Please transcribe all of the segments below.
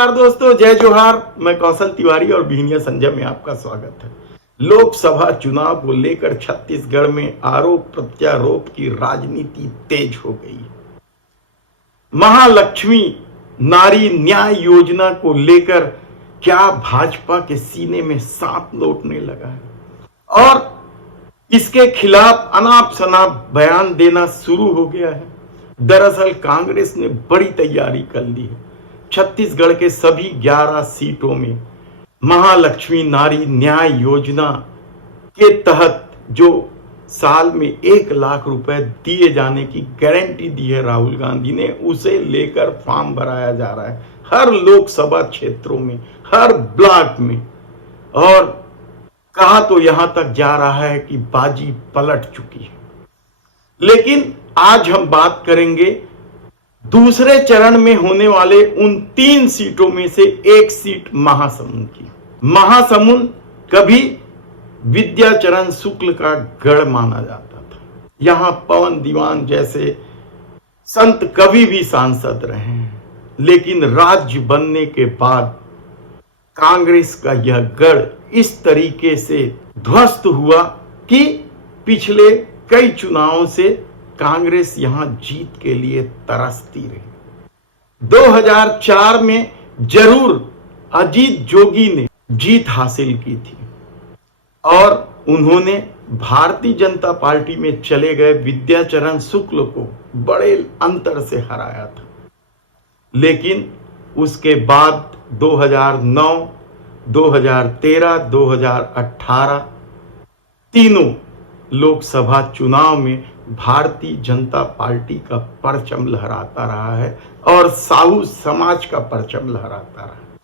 नमस्कार दोस्तों, जय जोहार। मैं कौशल तिवारी और बिहनिया संजय में आपका स्वागत है। लोकसभा चुनाव को लेकर छत्तीसगढ़ में आरोप प्रत्यारोप की राजनीति तेज हो गई है। महालक्ष्मी नारी न्याय योजना को लेकर क्या भाजपा के सीने में सांप लौटने लगा है और इसके खिलाफ अनाप शनाप बयान देना शुरू हो गया है। दरअसल कांग्रेस ने बड़ी तैयारी कर ली है। छत्तीसगढ़ के सभी 11 सीटों में महालक्ष्मी नारी न्याय योजना के तहत जो साल में 1 लाख रुपए दिए जाने की गारंटी दी है राहुल गांधी ने, उसे लेकर फॉर्म भराया जा रहा है हर लोकसभा क्षेत्रों में, हर ब्लॉक में। और कहा तो यहां तक जा रहा है कि बाजी पलट चुकी है। लेकिन आज हम बात करेंगे दूसरे चरण में होने वाले उन 3 सीटों में से एक सीट महासमुंद की। महासमुंद कभी विद्याचरण शुक्ल का गढ़ माना जाता था। यहां पवन दीवान जैसे संत कवि भी सांसद रहे हैं, लेकिन राज्य बनने के बाद कांग्रेस का यह गढ़ इस तरीके से ध्वस्त हुआ कि पिछले कई चुनावों से कांग्रेस यहां जीत के लिए तरसती रही। 2004 में जरूर अजीत जोगी ने जीत हासिल की थी और उन्होंने भारतीय जनता पार्टी में चले गए विद्याचरण शुक्ल को बड़े अंतर से हराया था। लेकिन उसके बाद 2009, 2013, 2018 तीनों लोकसभा चुनाव में भारतीय जनता पार्टी का परचम लहराता रहा है और साहू समाज का परचम लहराता रहा है।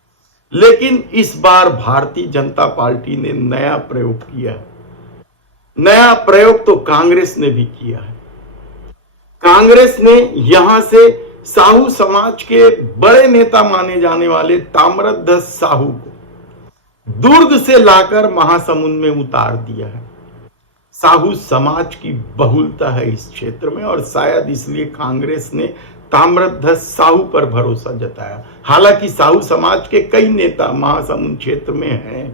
लेकिन इस बार भारतीय जनता पार्टी ने नया प्रयोग किया है। नया प्रयोग तो कांग्रेस ने भी किया है। कांग्रेस ने यहां से साहू समाज के बड़े नेता माने जाने वाले ताम्रध्वज साहू को दुर्ग से लाकर महासमुंद में उतार दिया है। साहू समाज की बहुलता है इस क्षेत्र में और शायद इसलिए कांग्रेस ने ताम्रध्वज साहू पर भरोसा जताया। हालांकि साहू समाज के कई नेता महासमुंद क्षेत्र में हैं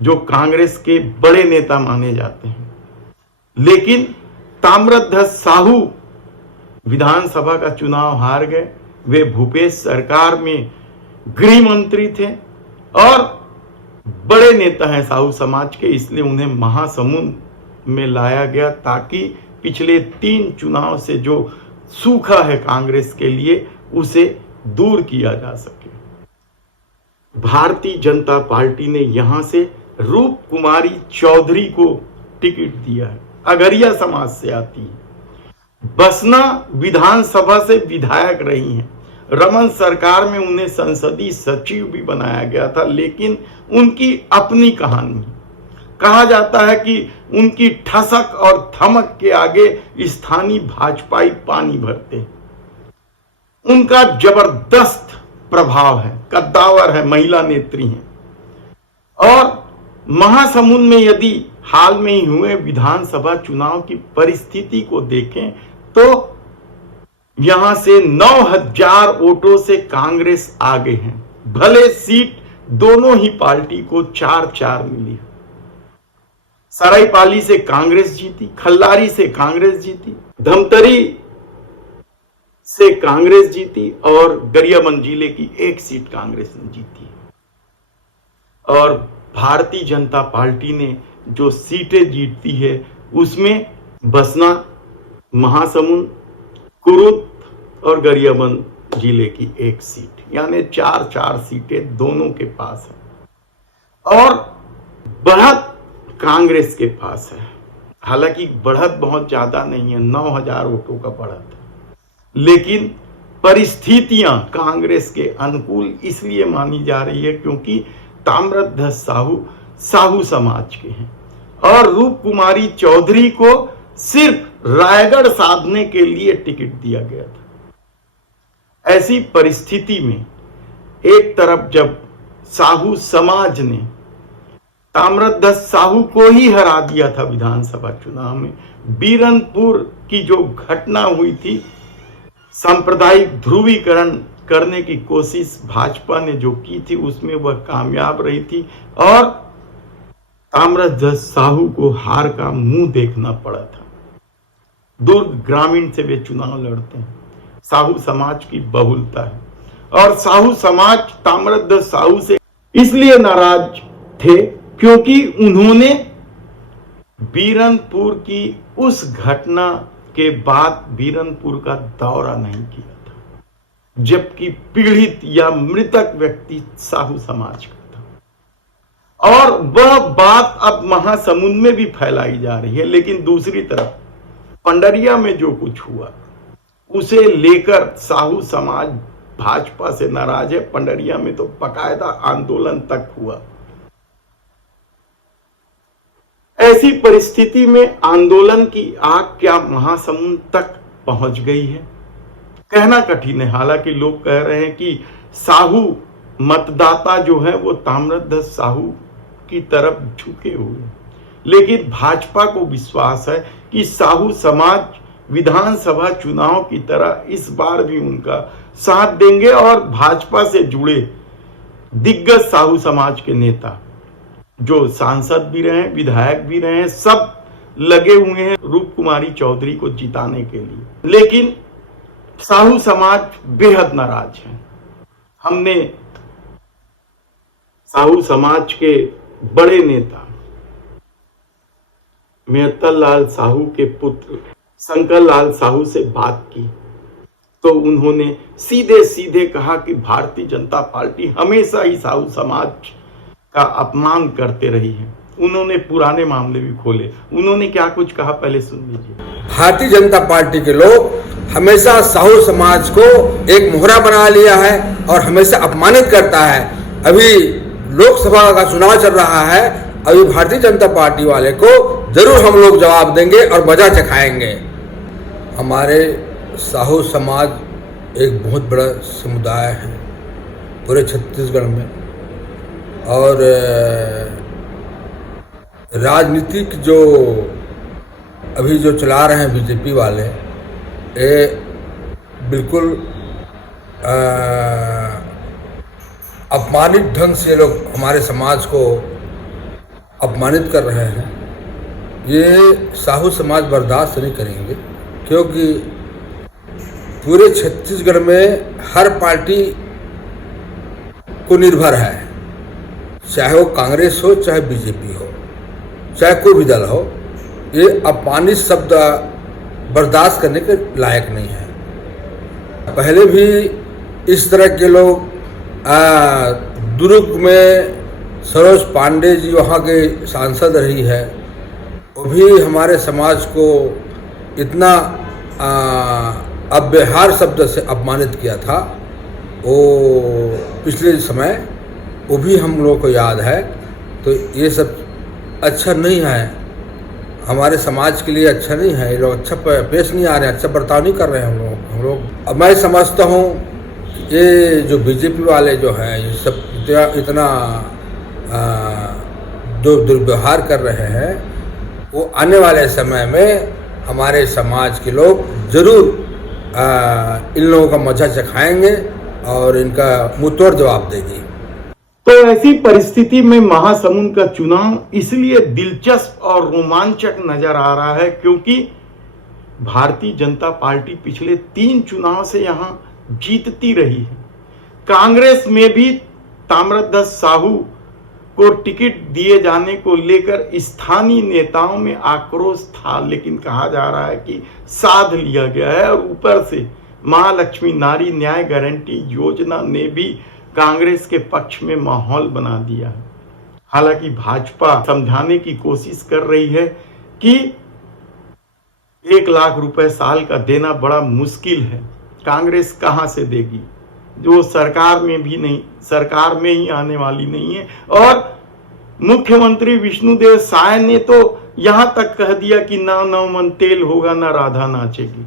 जो कांग्रेस के बड़े नेता माने जाते हैं, लेकिन ताम्रध्वज साहू विधानसभा का चुनाव हार गए। वे भूपेश सरकार में गृह मंत्री थे और बड़े नेता हैं साहू समाज के, इसलिए उन्हें महासमुंद में लाया गया ताकि पिछले 3 चुनाव से जो सूखा है कांग्रेस के लिए उसे दूर किया जा सके। भारतीय जनता पार्टी ने यहां से रूप कुमारी चौधरी को टिकट दिया है। अगरिया समाज से आती है। बसना विधानसभा से विधायक रही हैं। रमन सरकार में उन्हें संसदीय सचिव भी बनाया गया था, लेकिन उनकी अपनी कहानी। कहा जाता है कि उनकी ठसक और थमक के आगे स्थानीय भाजपाई पानी भरते। उनका जबरदस्त प्रभाव है, कद्दावर है, महिला नेत्री हैं। और महासमुंद में यदि हाल में ही हुए विधानसभा चुनाव की परिस्थिति को देखें तो यहां से 9000 वोटों से कांग्रेस आगे है। भले सीट दोनों ही पार्टी को 4-4 मिली। सरायपाली से कांग्रेस जीती, खल्लारी से कांग्रेस जीती, धमतरी से कांग्रेस जीती और गरियाबंद जिले की 1 सीट कांग्रेस ने जीती। और भारतीय जनता पार्टी ने जो सीटें जीतती है उसमें बसना, महासमुंद, कुरुद और गरियाबंद जिले की 1 सीट, यानी 4-4 सीटें दोनों के पास है। और बढ़त कांग्रेस के पास है। हालांकि बढ़त बहुत ज्यादा नहीं है, 9000 वोटों का बढ़त है, लेकिन परिस्थितियां कांग्रेस के अनुकूल इसलिए मानी जा रही है क्योंकि ताम्रध्वज साहू समाज के हैं और रूप कुमारी चौधरी को सिर्फ रायगढ़ साधने के लिए टिकट दिया गया था। ऐसी परिस्थिति में एक तरफ जब साहू समाज ने ताम्रध्वज साहू को ही हरा दिया था विधानसभा चुनाव में, बीरनपुर की जो घटना हुई थी, सांप्रदायिक ध्रुवीकरण करने की कोशिश भाजपा ने जो की थी उसमें वह कामयाब रही थी और ताम्रध्वज साहू को हार का मुंह देखना पड़ा था। दुर्ग ग्रामीण से वे चुनाव लड़ते हैं। साहू समाज की बहुलता है और साहू समाज ताम्रध्वज साहू से इसलिए नाराज थे क्योंकि उन्होंने बीरनपुर की उस घटना के बाद बीरनपुर का दौरा नहीं किया था, जबकि पीड़ित या मृतक व्यक्ति साहू समाज का था। और वह बात अब महासमुंद में भी फैलाई जा रही है। लेकिन दूसरी तरफ पंडरिया में जो कुछ हुआ उसे लेकर साहू समाज भाजपा से नाराज है। पंडरिया में तो बाकायदा आंदोलन तक हुआ। ऐसी परिस्थिति में आंदोलन की आग क्या महासमुंद तक पहुंच गई है, कहना कठिन है। हालांकि लोग कह रहे हैं कि साहू मतदाता जो है वो ताम्रध्वज साहू की तरफ झुके हुए, लेकिन भाजपा को विश्वास है कि साहू समाज विधानसभा चुनाव की तरह इस बार भी उनका साथ देंगे और भाजपा से जुड़े दिग्गज साहू समाज के नेता जो सांसद भी रहे, विधायक भी रहे, सब लगे हुए हैं रूप कुमारी चौधरी को जिताने के लिए। लेकिन साहू समाज बेहद नाराज है। हमने साहू समाज के बड़े नेता मेहतर लाल साहू के पुत्र शंकर लाल साहू से बात की तो उन्होंने सीधे सीधे कहा कि भारतीय जनता पार्टी हमेशा ही साहू समाज का अपमान करते रही है। उन्होंने पुराने मामले भी खोले। उन्होंने क्या कुछ कहा, पहले सुन लीजिए। भारतीय जनता पार्टी के लोग हमेशा साहू समाज को एक मोहरा बना लिया है और हमेशा अपमानित करता है। अभी लोकसभा का चुनाव चल रहा है, अभी भारतीय जनता पार्टी वाले को जरूर हम लोग जवाब देंगे और मजा चखाएंगे। हमारे साहू समाज एक बहुत बड़ा समुदाय है पूरे छत्तीसगढ़ में और राजनीतिक जो अभी जो चला रहे हैं बीजेपी वाले, ये बिल्कुल अपमानित ढंग से लोग हमारे समाज को अपमानित कर रहे हैं। ये साहू समाज बर्दाश्त नहीं करेंगे क्योंकि पूरे छत्तीसगढ़ में हर पार्टी को निर्भर है, चाहे वो कांग्रेस हो चाहे बीजेपी हो चाहे कोई भी दल हो। ये अपमानित शब्द बर्दाश्त करने के लायक नहीं है। पहले भी इस तरह के लोग दुर्ग में सरोज पांडे जी वहाँ के सांसद रही है, वो भी हमारे समाज को इतना अव्यवहार शब्द से अपमानित किया था। वो पिछले समय वो भी हम लोगों को याद है। तो ये सब अच्छा नहीं है, हमारे समाज के लिए अच्छा नहीं है। ये लोग अच्छा पेश नहीं आ रहे, अच्छा बर्ताव नहीं कर रहे हैं हम लोग। अब मैं समझता हूँ ये जो बीजेपी वाले जो हैं ये सब इतना जो दुर्व्यवहार कर रहे हैं, वो आने वाले समय में हमारे समाज के लोग जरूर इन लोगों का मजा चखाएंगे और इनका मुंहतोड़ जवाब देंगे। तो ऐसी परिस्थिति में महासमुंद का चुनाव इसलिए दिलचस्प और रोमांचक नजर आ रहा है क्योंकि भारतीय जनता पार्टी पिछले 3 चुनाव से यहां जीतती रही है। कांग्रेस में भी ताम्रध्वज साहू को टिकट दिए जाने को लेकर स्थानीय नेताओं में आक्रोश था, लेकिन कहा जा रहा है कि साध लिया गया है और ऊपर से महालक्ष्मी नारी न्याय गारंटी योजना ने भी कांग्रेस के पक्ष में माहौल बना दिया है। हालांकि भाजपा समझाने की कोशिश कर रही है कि 1 लाख रुपए साल का देना बड़ा मुश्किल है, कांग्रेस कहां से देगी, जो सरकार में भी नहीं, सरकार में ही आने वाली नहीं है। और मुख्यमंत्री विष्णुदेव साय ने तो यहां तक कह दिया कि ना मन तेल होगा ना राधा नाचेगी।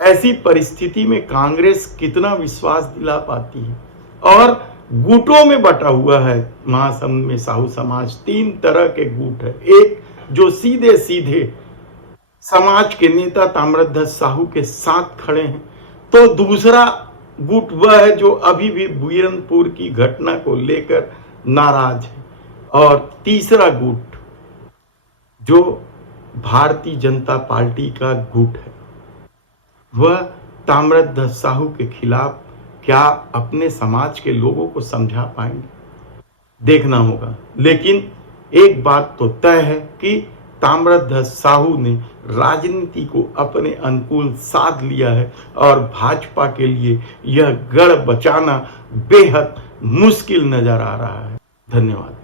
ऐसी परिस्थिति में कांग्रेस कितना विश्वास दिला पाती है। और गुटों में बटा हुआ है महासमुंद में साहू समाज। 3 तरह के गुट है। एक जो सीधे सीधे समाज के नेता ताम्रध्वज साहू के साथ खड़े हैं, तो दूसरा गुट वह है जो अभी भी बुरहानपुर की घटना को लेकर नाराज है, और तीसरा गुट जो भारतीय जनता पार्टी का गुट है, वह ताम्रध्वज साहू के खिलाफ क्या अपने समाज के लोगों को समझा पाएंगे, देखना होगा। लेकिन एक बात तो तय है कि ताम्रध्वज साहू ने राजनीति को अपने अनुकूल साध लिया है, और भाजपा के लिए यह गढ़ बचाना बेहद मुश्किल नजर आ रहा है। धन्यवाद।